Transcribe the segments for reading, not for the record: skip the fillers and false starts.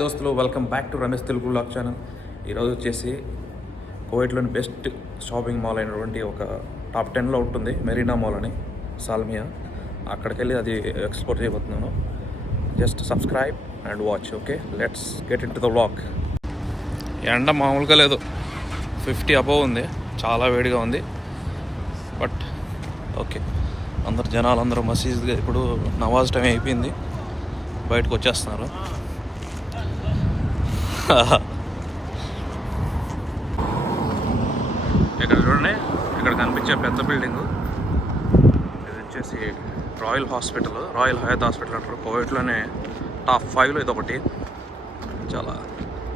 దోస్తులు welcome back to Ramesh Telugu blog channel. ఈరోజు వచ్చేసి కువైట్లోని బెస్ట్ షాపింగ్ మాల్ అయినటువంటి ఒక టాప్ 10లో ఉంటుంది మెరీనా మాల్ అని, సాల్మియా. అక్కడికి వెళ్ళి అది ఎక్స్ప్లోర్ చేయబోతున్నాను. Just subscribe and watch. Okay, let's get in to the blog. ఎండ మామూలుగా లేదు, 50 అబోవ్ ఉంది, చాలా వేడిగా ఉంది. బట్ ఓకే, జనాలు అందరూ మసీద్గా ఇప్పుడు నమాజ్ టైం అయిపోయింది, బయటకు వచ్చేస్తున్నారు. ఇక్కడ చూడండి, ఇక్కడ కనిపించే పెద్ద బిల్డింగు ఇది వచ్చేసి రాయల్ హయాత్ హాస్పిటల్ అంటారు. కువైట్లోనే టాప్ 5లో ఇది ఒకటి. చాలా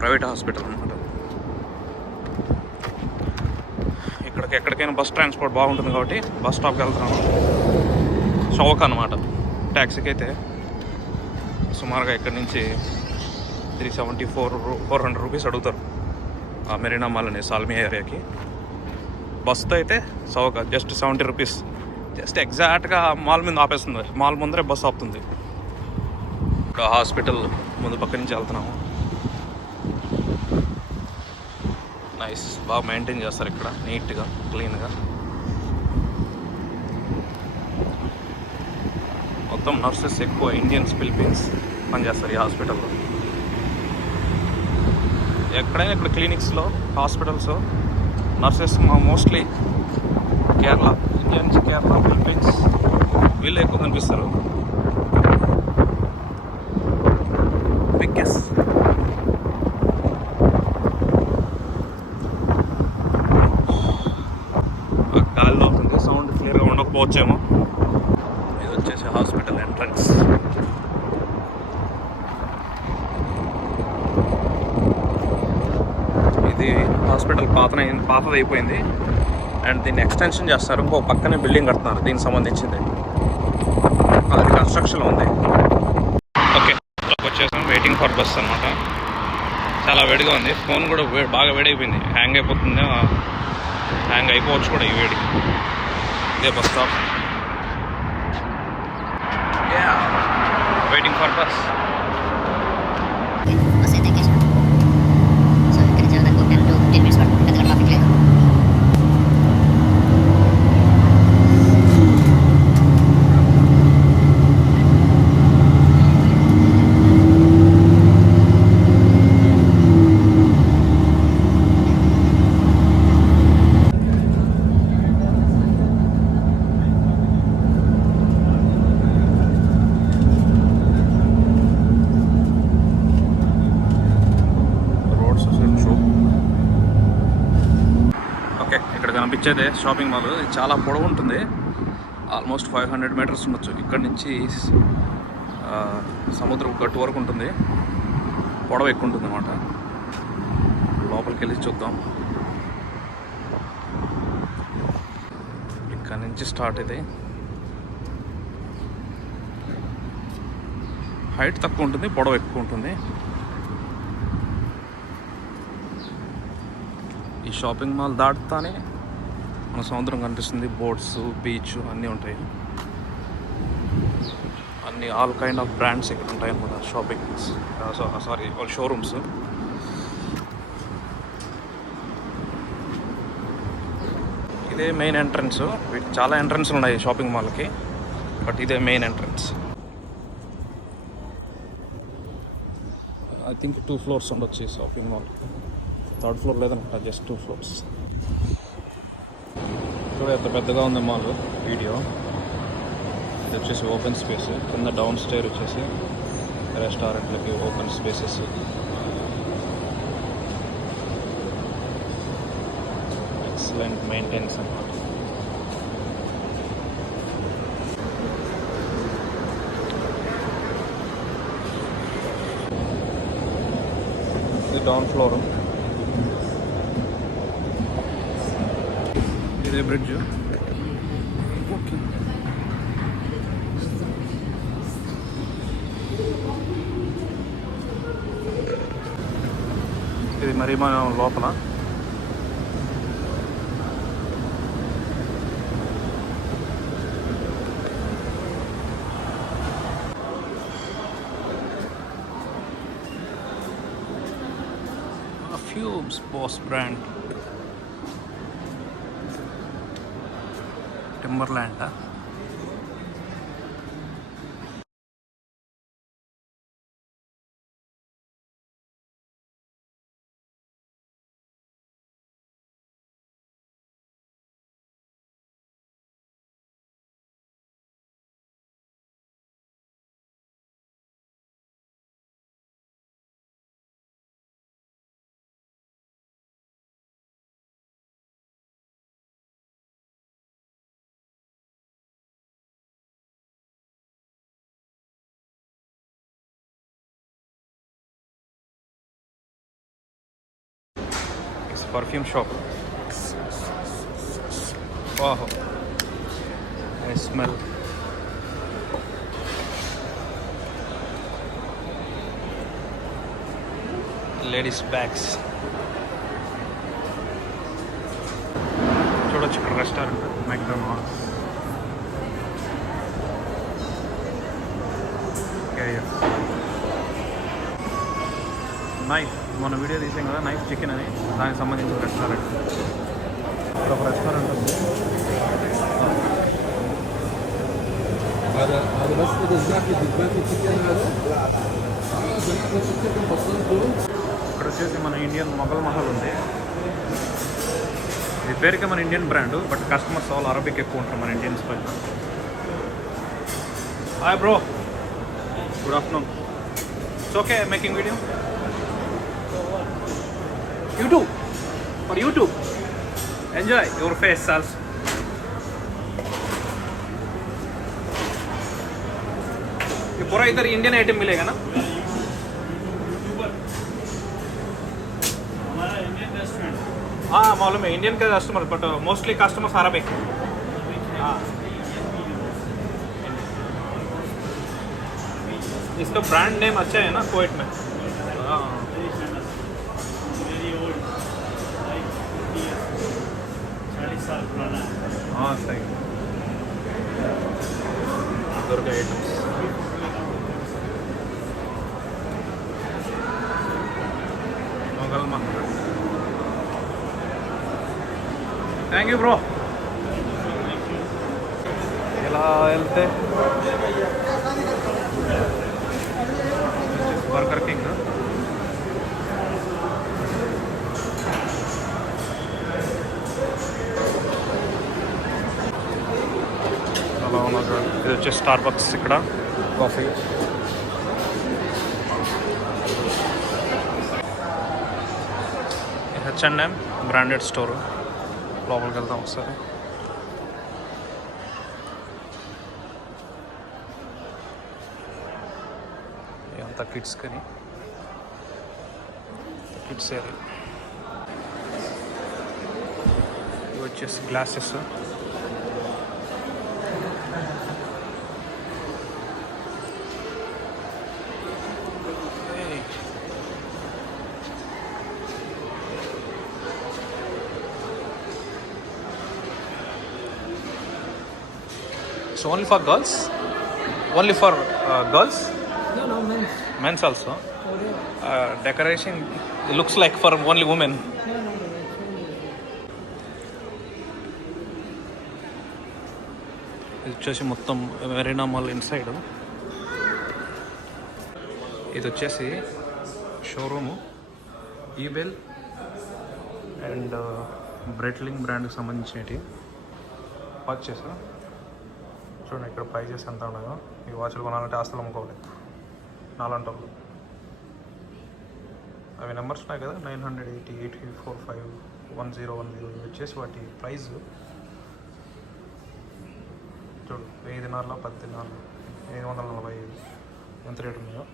ప్రైవేట్ హాస్పిటల్ అనమాట. ఇక్కడికి ఎక్కడికైనా బస్ ట్రాన్స్పోర్ట్ బాగుంటుంది కాబట్టి బస్ స్టాప్కి వెళ్తున్నాను. షౌక్ అనమాట. ట్యాక్సీకి అయితే సుమారుగా ఇక్కడి నుంచి 374-400 రూపీస్ అడుగుతారు ఆ మెరీనా మాల్ అనే సాల్మియా ఏరియాకి. బస్తో అయితే చౌక జస్ట్ 70 రూపీస్. జస్ట్ ఎగ్జాక్ట్గా మాల్ మీద ఆపేస్తుంది, మాల్ ముందరే బస్ ఆపుతుంది. ఇక్కడ హాస్పిటల్ ముందు పక్క నుంచి వెళ్తున్నాము. నైస్, బాగా మెయింటైన్ చేస్తారు ఇక్కడ, నీట్గా క్లీన్గా. మొత్తం నర్సెస్ ఎక్కువ ఇండియన్స్, ఫిలిపీన్స్ పనిచేస్తారు ఈ హాస్పిటల్లో. ఎక్కడైనా ఇక్కడ క్లినిక్స్లో, hospitals nurses mostly Kerala, Indians, Kerala, Philippines వీళ్ళు ఎక్కువ కనిపిస్తారు. బిగ్గెస్ గాలిలో ఉంటుంది, సౌండ్ క్లియర్గా ఉండకపోవచ్చేమో. ఇది వచ్చేసి హాస్పిటల్ ఎంట్రన్స్. ఇది హాస్పిటల్ పాతది అయిపోయింది అండ్ దీన్ని ఎక్స్టెన్షన్ చేస్తారు. ఇంకో పక్కనే బిల్డింగ్ కడుతున్నారు దీనికి సంబంధించింది, అది కన్స్ట్రక్షన్లో ఉంది. ఓకే, వచ్చేసాం. వెయిటింగ్ ఫర్ బస్ అనమాట. చాలా వేడిగా ఉంది, ఫోన్ కూడా బాగా వేడైపోయింది, హ్యాంగ్ అయిపోతుంది. హ్యాంగ్ అయిపోవచ్చు కూడా ఈ వేడికి. ఇదే bus stop, waiting for bus. కనిపించేదే షాపింగ్ మాల్. ఇది చాలా పొడవు ఉంటుంది, ఆల్మోస్ట్ 500 మీటర్స్ ఉండొచ్చు. ఇక్కడ నుంచి సముద్రం గట్టు వరకు ఉంటుంది, పొడవు ఎక్కువ ఉంటుంది అన్నమాట. లోపలికి వెళ్ళి చూద్దాం. ఇక్కడ నుంచి స్టార్ట్. ఇది హైట్ తక్కువ ఉంటుంది, పొడవు ఎక్కువ ఉంటుంది. ఈ షాపింగ్ మాల్ దాటుతానే మన సముద్రం కనిపిస్తుంది, బోట్స్, బీచ్ అన్నీ ఉంటాయి. అన్ని ఆల్ కైండ్ ఆఫ్ బ్రాండ్స్ ఇక్కడ ఉంటాయి అన్నమాట. షోరూమ్స్. ఇదే మెయిన్ ఎంట్రన్స్. వీటికి చాలా ఎంట్రన్స్ ఉన్నాయి షాపింగ్ మాల్కి, బట్ ఇదే main entrance. I think 2 floors ఉండొచ్చు ఈ షాపింగ్ మాల్. 3rd ఫ్లోర్ లేదనమాట, జస్ట్ 2 ఫ్లోర్స్. చూడ ఎంత పెద్దగా ఉంది మాల్. వీడియో ఇది వచ్చేసి ఓపెన్ స్పేస్. కింద డౌన్ స్టైర్ వచ్చేసి రెస్టారెంట్లకి ఓపెన్ స్పేసెస్. ఎక్సలెంట్ మెయింటెనెన్స్ అన్నమాట. ఇది డౌన్ ఫ్లోర్. ఇదే బ్రిడ్జ్. ఓకే, ఇది మరి మన లోపల. Perfumes Boss brand Timberland. Perfume shop. Wow, I smell. Ladies bags. చూడొచ్చు ఇక్కడ రెస్టారెంట్ మెక్డొనాల్డ్స్. నైఫ్ మన వీడియో తీసాం కదా, నైఫ్ చికెన్ అని, దానికి సంబంధించిన రెస్టారెంట్. ఇక్కడ ఒక రెస్టారెంట్ ఉంది. ఇక్కడ వచ్చేసి మన ఇండియన్ మొఘల్ మహల్ ఉంది. ఇది పేరుకే మన ఇండియన్ బ్రాండ్, బట్ కస్టమర్స్ వాళ్ళు అరబిక్ ఎక్కువ ఉంటారు మన ఇండియన్స్ పైన. Hi bro, good afternoon. It's okay making video. YouTube, for YouTube, enjoy your face also. ये पूरा इधर इंडियन आइटम मिलेगा ना? हमारा इंडियन रेस्टोरेंट. हाँ मालूम है, इंडियन का customer, but mostly customers Arabic. हाँ, इसका ब्रांड नेम अच्छा है ना कुवैत में. हाँ हाँ सही. दुर्गा आइटम्स. Mughal Mahal. Thank you bro. ఇలా వెళ్తే బర్గర్ కింగ్. ఇది వచ్చేసి స్టార్ బక్స్ ఇక్కడ కాఫీ. H&M branded store. లోపలికి వెళ్దాం ఒకసారి. ఇదంతా కిడ్స్ కానీ కిడ్స్ ఏరియా. ఇవి వచ్చేసి glasses. It's only for girls? Only for girls? No, men's. Men's also? Decoration, it looks like for only women. No. ఇది వచ్చేసి మొత్తం మెరీనా మాల్ ఇన్సైడ్. ఇది వచ్చేసి షోరూము ఈబెల్ అండ్ బ్రెట్లింగ్ బ్రాండ్కి సంబంధించినవి పర్చేస్. చూడండి ఇక్కడ ప్రైజెస్ ఎంత ఉన్నాయో. ఈ వాచ్లు కొనాలంటే ఆస్తులు అమ్ముకోవాలి నాలంటి వాళ్ళు. అవి నెంబర్స్ ఉన్నాయి కదా, 980, 8345, 1010 వచ్చేసి వాటి ప్రైస్. చూడు, 1000 దినార్లో 10 దినార్లు 745 ఎంత రేటు ఉన్నాయో.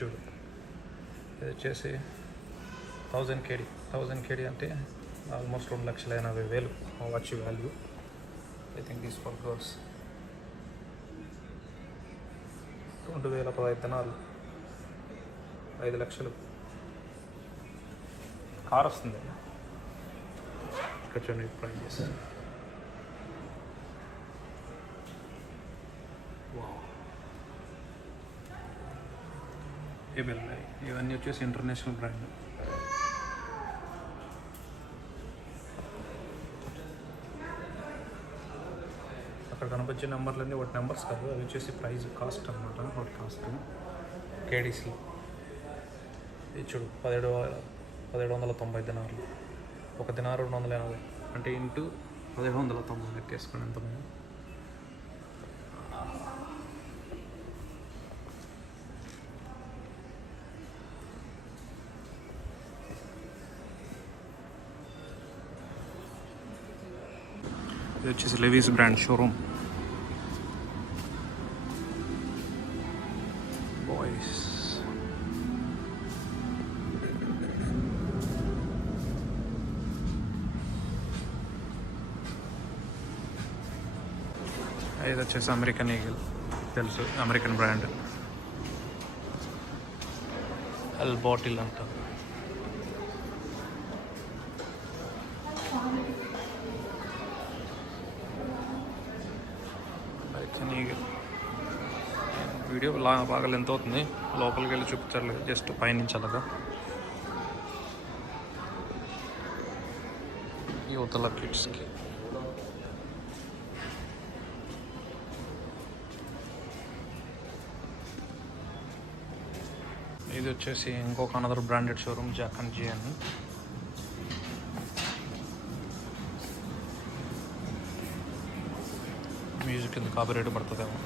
చూడు, ఇది వచ్చేసి 1000 KD. 1000 KD అంటే ఆల్మోస్ట్ 2,80,000 watch value. I think this for girls. 2015 దినాలు 5 లక్షలు. కార్ వస్తుంది ఇక్కడ. చూడండి ప్రైజెస్. ఏబెల్ ఇవన్నీ వచ్చేసి ఇంటర్నేషనల్ బ్రాండ్. అక్కడ కనిపించే నెంబర్లన్నీ వాటి నెంబర్స్ కాదు, అవి వచ్చేసి ప్రైస్ కాస్ట్ అనమాట. వాటి కాస్ట్ కేడీసీ చూడు 1790 దినార్లు. ఒక దినారు 280 అంటే ఇంటూ 1790 లెక్కేసుకోండి ఎంత మంది. ఇది వచ్చేసి లెవీస్ బ్రాండ్ షోరూమ్. బాయ్స్ ఇది వచ్చేసి అమెరికన్ ఈగిల్, తెలుసు అమెరికన్ బ్రాండ్. ఎల్ బాటిల్ అంట. అమెరికన్ ఈగిల్ వీడియో బాగా లెంత్ అవుతుంది, లోపలికి వెళ్ళి చూపించట్లేదు, జస్ట్ పైనుంచి అలాగా. యువతల కిడ్స్కి ఇది వచ్చేసి ఇంకొక another branded showroom, Jack and G అని. మ్యూజిక్ కింద కాపీరైట్ పడుతుందేమో.